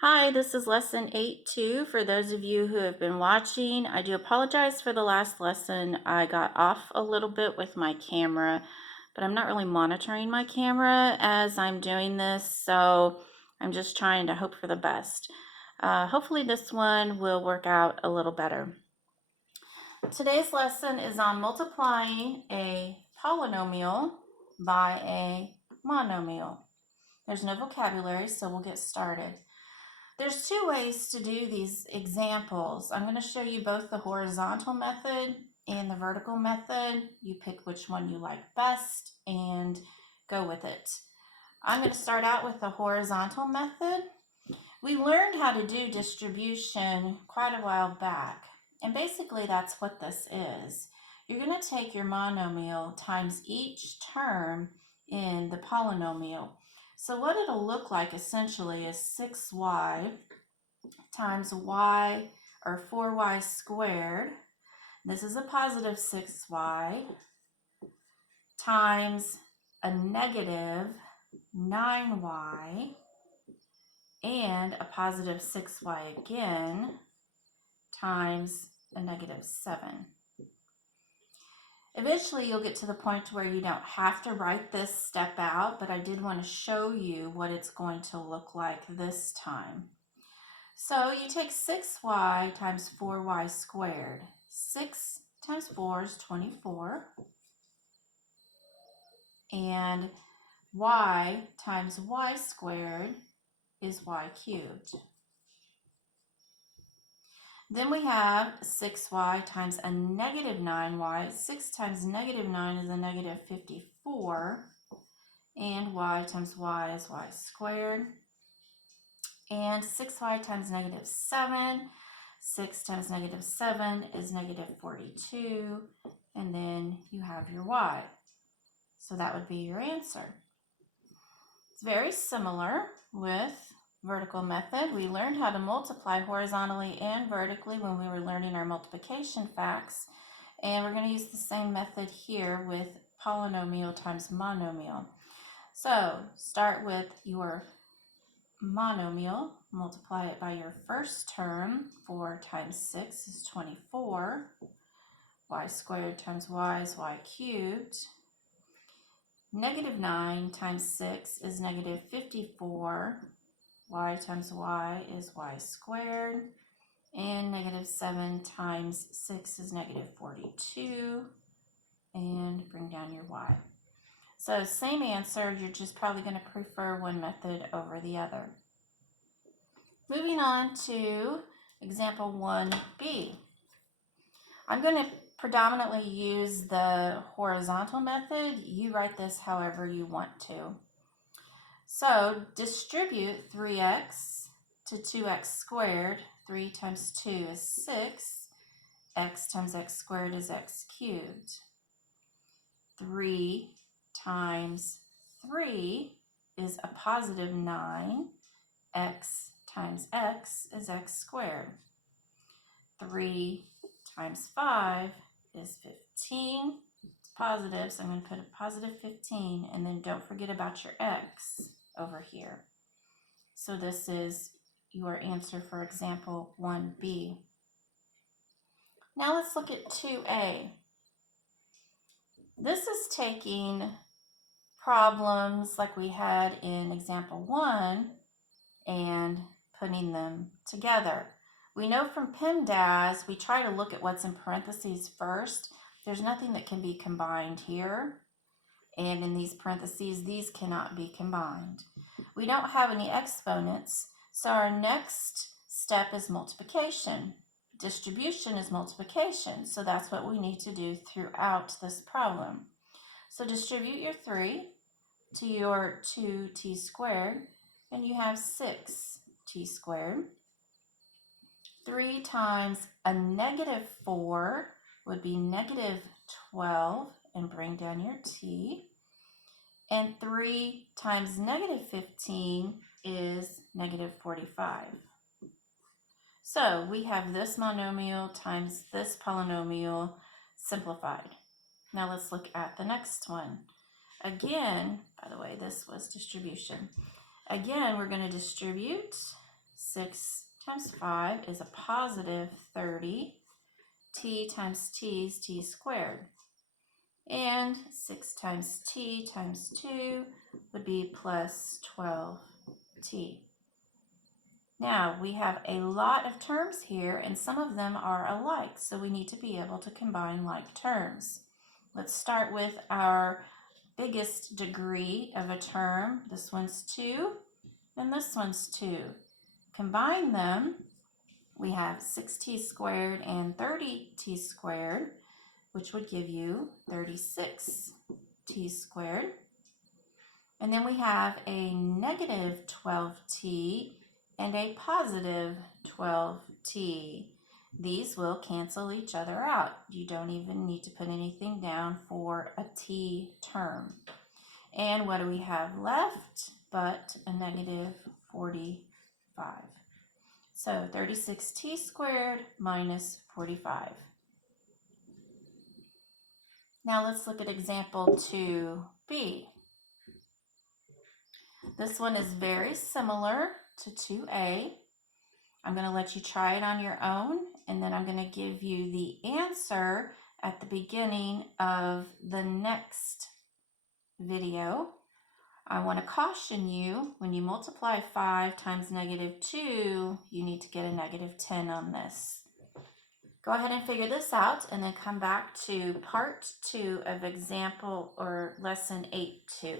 Hi, this is lesson 8-2 for those of you who have been watching. I do apologize for the last lesson. I got off a little bit with my camera, but I'm not really monitoring my camera as I'm doing this, so I'm just trying to hope for the best. Hopefully this one will work out a little better. Today's lesson is on multiplying a polynomial by a monomial. There's no vocabulary, so we'll get started. There's two ways to do these examples. I'm going to show you both the horizontal method and the vertical method. You pick which one you like best and go with it. I'm going to start out with the horizontal method. We learned how to do distribution quite a while back, and basically that's what this is. You're going to take your monomial times each term in the polynomial. So what it'll look like essentially is 6y times y, or 4y squared. This is a positive 6y times a negative 9y and a positive 6y again times a negative 7. Eventually you'll get to the point where you don't have to write this step out, but I did want to show you what it's going to look like this time. So you take 6y times 4y squared. 6 times 4 is 24. And y times y squared is y cubed. Then we have 6y times a negative 9y. 6 times negative 9 is a negative 54. And y times y is y squared. And 6y times negative 7. 6 times negative 7 is negative 42. And then you have your y. So that would be your answer. It's very similar with vertical method. We learned how to multiply horizontally and vertically when we were learning our multiplication facts. And we're going to use the same method here with polynomial times monomial. So start with your monomial, multiply it by your first term. 4 times 6 is 24. Y squared times y is y cubed. Negative 9 times 6 is negative 54. Y times y is y squared. And negative 7 times 6 is negative 42. And bring down your y. So same answer, you're just probably going to prefer one method over the other. Moving on to example 1b. I'm going to predominantly use the horizontal method. You write this however you want to. So distribute 3x to 2x squared. 3 times 2 is 6. X times x squared is x cubed. 3 times 3 is a positive 9. X times x is x squared. 3 times 5 is 15. It's positive, so I'm going to put a positive 15, and then don't forget about your x over here. So this is your answer for example 1b. Now let's look at 2a. This is taking problems like we had in example 1 and putting them together. We know from PEMDAS, we try to look at what's in parentheses first. There's nothing that can be combined here. And in these parentheses, these cannot be combined. We don't have any exponents, so our next step is multiplication. Distribution is multiplication, so that's what we need to do throughout this problem. So distribute your 3 to your 2t squared, and you have 6t squared. 3 times a negative 4 would be negative 12, and bring down your t. And 3 times negative 15 is negative 45. So we have this monomial times this polynomial simplified. Now let's look at the next one. Again, by the way, this was distribution. Again, we're going to distribute 6 times 5 is a positive 30. T times t is t squared. And 6 times t times 2 would be plus 12t. Now, we have a lot of terms here, and some of them are alike, so we need to be able to combine like terms. Let's start with our biggest degree of a term. This one's 2, and this one's 2. Combine them, we have 6t squared and 30t squared, which would give you 36t squared. And then we have a negative 12t and a positive 12t. These will cancel each other out. You don't even need to put anything down for a t term. And what do we have left but a negative 45? So 36t squared minus 45. Now let's look at example 2b. This one is very similar to 2a. I'm going to let you try it on your own, and then I'm going to give you the answer at the beginning of the next video. I want to caution you, when you multiply 5 times negative 2, you need to get a negative 10 on this. Go ahead and figure this out, and then come back to part 2 of example or lesson 8-2.